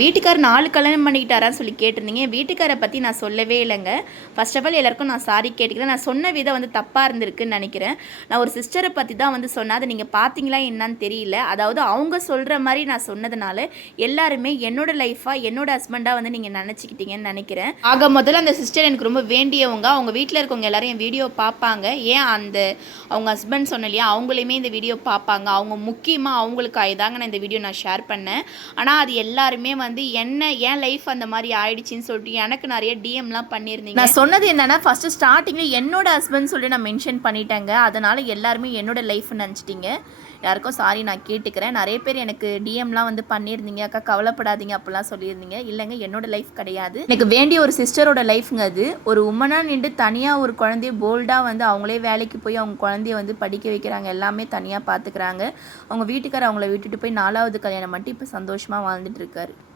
வீட்டுக்கார் 4 கல்யாணம் பண்ணிக்கிட்டாரான்னு சொல்லி கேட்டிருந்தீங்க. என் வீட்டுக்காரை பற்றி நான் சொல்லவே இல்லைங்க. ஃபர்ஸ்ட் ஆஃப் ஆல் எல்லாருக்கும் நான் சாரி கேட்டுக்கிறேன். நான் சொன்ன விதம் வந்து தப்பாக இருந்திருக்குன்னு நினைக்கிறேன். நான் ஒரு சிஸ்டரை பற்றி தான் வந்து சொன்னேன். அதை நீங்கள் பார்த்தீங்களா என்னான்னு தெரியல. அதாவது அவங்க சொல்கிற மாதிரி நான் சொன்னதுனால எல்லாருமே என்னோட லைஃபாக என்னோட ஹஸ்பண்டாக வந்து நீங்கள் நினச்சிக்கிட்டீங்கன்னு நினைக்கிறேன். ஆக முதல்ல அந்த சிஸ்டர் எனக்கு ரொம்ப வேண்டியவங்க. அவங்க வீட்டில் இருக்கவங்க எல்லாரும் என் வீடியோ பார்ப்பாங்க. ஏன் அவங்க ஹஸ்பண்ட் சொன்ன இல்லையா, அவங்களையுமே இந்த வீடியோ பார்ப்பாங்க. அவங்க முக்கியமாக அவங்களுக்காக தாங்க நான் இந்த வீடியோ நான் ஷேர் பண்ணேன். ஆனால் அது எல்லாருமே வந்து என் லைஃப் அந்த மாதிரி ஆயிடுச்சின்னு சொல்லிட்டு எனக்கு நிறைய டிஎம்லாம் பண்ணியிருந்தீங்க. நான் சொன்னது என்னன்னா, ஃபர்ஸ்ட் ஸ்டார்டிங்கில் என்னோட ஹஸ்பண்ட் சொல்லி நான் மென்ஷன் பண்ணிட்டேங்க. அதனால எல்லாருமே என்னோட லைஃப் நினச்சிட்டிங்க. யாருக்கும் சாரி நான் கேட்டுக்கிறேன். நிறைய பேர் எனக்கு டிஎம்லாம் வந்து பண்ணியிருந்தீங்க. அக்கா கவலைப்படாதீங்க அப்படிலாம் சொல்லியிருந்தீங்க. இல்லைங்க, என்னோட லைஃப் கிடையாது. எனக்கு வேண்டிய ஒரு சிஸ்டரோட லைஃப்ங்க அது. ஒரு உமனாக நின்று தனியாக ஒரு குழந்தைய போல்டாக வந்து அவங்களே வேலைக்கு போய் அவங்க குழந்தைய வந்து படிக்க வைக்கிறாங்க. எல்லாமே தனியாக பார்த்துக்கிறாங்க. அவங்க வீட்டுக்காரர் அவங்கள விட்டுட்டு போய் 4வது கல்யாணம் பண்ணிட்டு இப்போ சந்தோஷமாக வாழ்ந்துட்டு இருக்காரு.